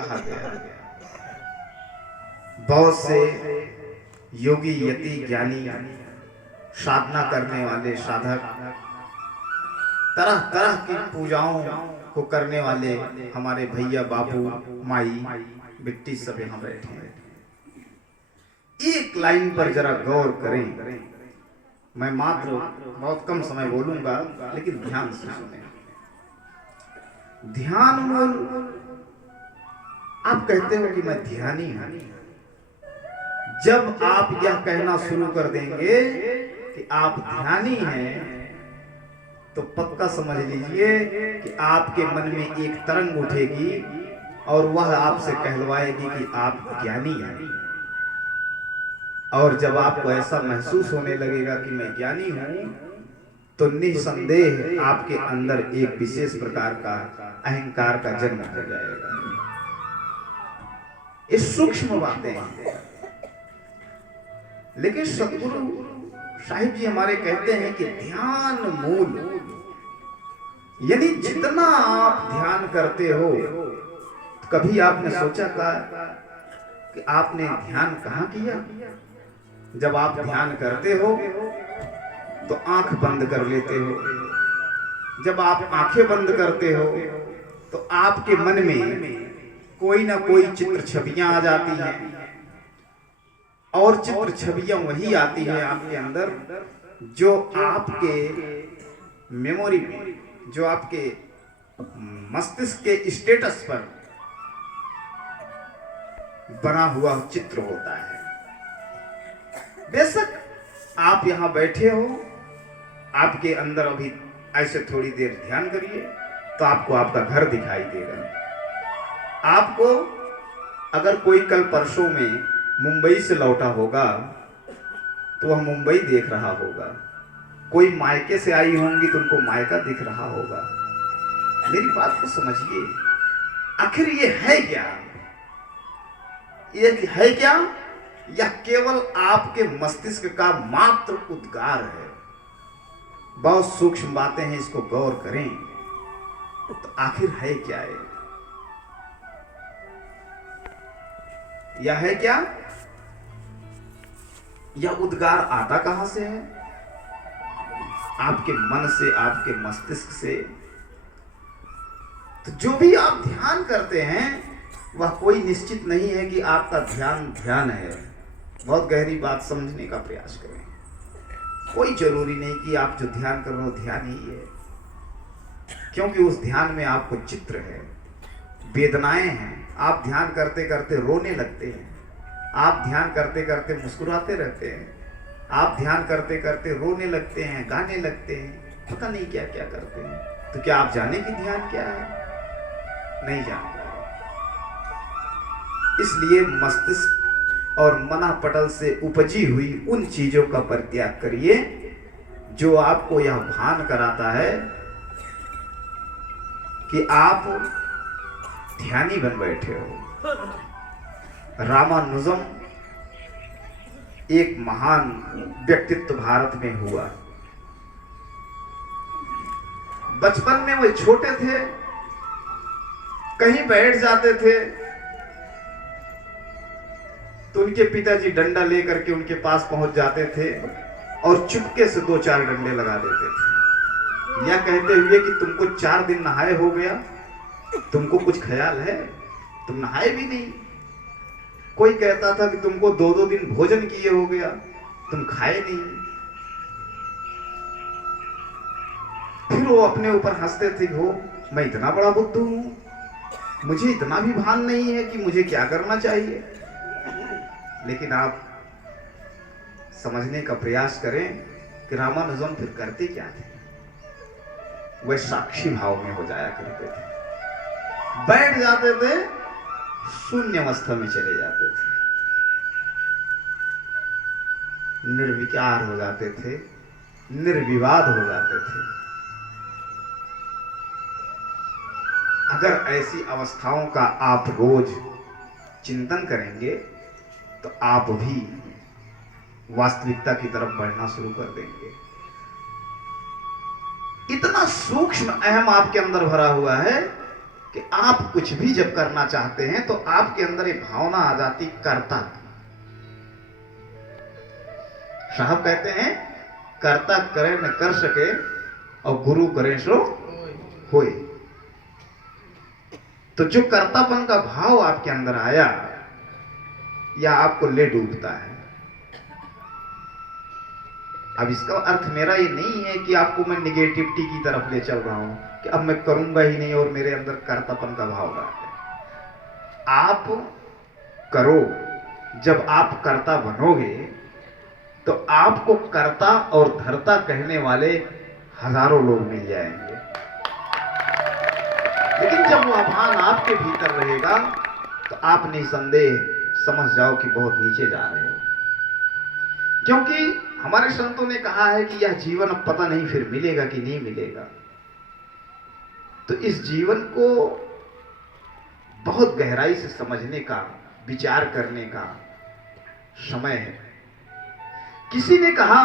कहा गया। बहुत से योगी यति ज्ञानी साधना करने वाले साधक, तरह तरह की पूजाओं को करने वाले हमारे भैया बाबू माई बिट्टी सब यहाँ बैठे हैं। एक लाइन पर जरा गौर करें। मैं मात्र बहुत कम समय बोलूंगा, लेकिन ध्यान से सुने। ध्यान मूल आप कहते हो कि मैं ध्यानी हूं। जब आप यह कहना शुरू कर देंगे कि आप ध्यानी हैं, तो पक्का समझ लीजिए कि आपके मन में एक तरंग उठेगी और वह आपसे कहलवाएगी कि आप ज्ञानी हैं। और जब आपको ऐसा महसूस होने लगेगा कि मैं ज्ञानी हूं, तो निसंदेह आपके अंदर एक विशेष प्रकार का अहंकार का जन्म हो जाएगा। ये सूक्ष्म बातें हैं, लेकिन सतगुरु साहिब जी हमारे कहते हैं कि ध्यान मूल, यानी जितना आप ध्यान करते हो, कभी आपने सोचा था कि आपने ध्यान कहाँ किया? जब आप ध्यान करते हो तो आंख बंद कर लेते हो। जब आप आंखें बंद करते हो तो आपके मन में कोई ना कोई चित्र छवियां आ जाती हैं, और चित्र छवियां वही आती है आपके अंदर जो आपके मेमोरी में, जो आपके मस्तिष्क के स्टेटस पर बना हुआ चित्र होता है। बेशक आप यहां बैठे हो, आपके अंदर अभी ऐसे थोड़ी देर ध्यान करिए तो आपको आपका घर दिखाई देगा। आपको अगर कोई कल परसों में मुंबई से लौटा होगा तो वह मुंबई देख रहा होगा। कोई मायके से आई होंगी तो उनको मायका दिख रहा होगा। मेरी बात को समझिए, आखिर ये है क्या? ये है क्या? यह केवल आपके मस्तिष्क का मात्र उद्गार है। बहुत सूक्ष्म बातें हैं, इसको गौर करें तो आखिर है क्या ये? यह है क्या? यह उद्गार आता कहां से है? आपके मन से, आपके मस्तिष्क से। तो जो भी आप ध्यान करते हैं वह कोई निश्चित नहीं है कि आपका ध्यान ध्यान है। बहुत गहरी बात समझने का प्रयास करें। कोई जरूरी नहीं कि आप जो ध्यान कर रहे हो ध्यान ही है, क्योंकि उस ध्यान में आपको चित्र है, वेदनाएं हैं। आप ध्यान करते करते रोने लगते हैं, आप ध्यान करते करते मुस्कुराते रहते हैं, आप ध्यान करते करते रोने लगते हैं, गाने लगते हैं, पता नहीं क्या क्या करते हैं। तो क्या आप जाने कि ध्यान क्या है? नहीं जानता है। इसलिए मस्तिष्क और मना पटल से उपजी हुई उन चीजों का परित्याग करिए जो आपको यह भान कराता है कि आप ध्यानी बन बैठे हो। रामानुजम एक महान व्यक्तित्व भारत में हुआ। बचपन में वो छोटे थे, कहीं बैठ जाते थे तो उनके पिताजी डंडा लेकर के उनके पास पहुंच जाते थे और चुपके से 2-4 डंडे लगा देते थे, या कहते हुए कि तुमको 4 दिन नहाए हो गया, तुमको कुछ ख्याल है? तुम नहाए भी नहीं। कोई कहता था कि तुमको 2-2 दिन भोजन किए हो गया, तुम खाए नहीं। फिर वो अपने ऊपर हंसते थे, हो मैं इतना बड़ा बुद्धू हूं, मुझे इतना भी भान नहीं है कि मुझे क्या करना चाहिए। लेकिन आप समझने का प्रयास करें कि रामानुजम फिर करते क्या थे। वह साक्षी भाव में हो जाया करते थे, बैठ जाते थे, शून्य अवस्था में चले जाते थे, निर्विकार हो जाते थे, निर्विवाद हो जाते थे। अगर ऐसी अवस्थाओं का आप रोज चिंतन करेंगे तो आप भी वास्तविकता की तरफ बढ़ना शुरू कर देंगे। इतना सूक्ष्म अहम आपके अंदर भरा हुआ है कि आप कुछ भी जब करना चाहते हैं तो आपके अंदर एक भावना आ जाती कर्ता की। साहब कहते हैं कर्ता करे न कर सके और गुरु करे सो होए। तो जो कर्तापन का भाव आपके अंदर आया या आपको ले डूबता है। अब इसका अर्थ मेरा ये नहीं है कि आपको मैं निगेटिविटी की तरफ ले चल रहा हूं कि अब मैं करूंगा ही नहीं और मेरे अंदर कर्तापन का भाव आ जाए। आप करो, जब आप कर्ता बनोगे तो आपको कर्ता और धर्ता कहने वाले हजारों लोग मिल जाएंगे। लेकिन जब वह भान आपके भीतर रहेगा तो आप निसंदेह समझ जाओ कि बहुत नीचे जा रहे हो। क्योंकि हमारे संतों ने कहा है कि यह जीवन अब पता नहीं फिर मिलेगा कि नहीं मिलेगा। तो इस जीवन को बहुत गहराई से समझने का, विचार करने का समय है। किसी ने कहा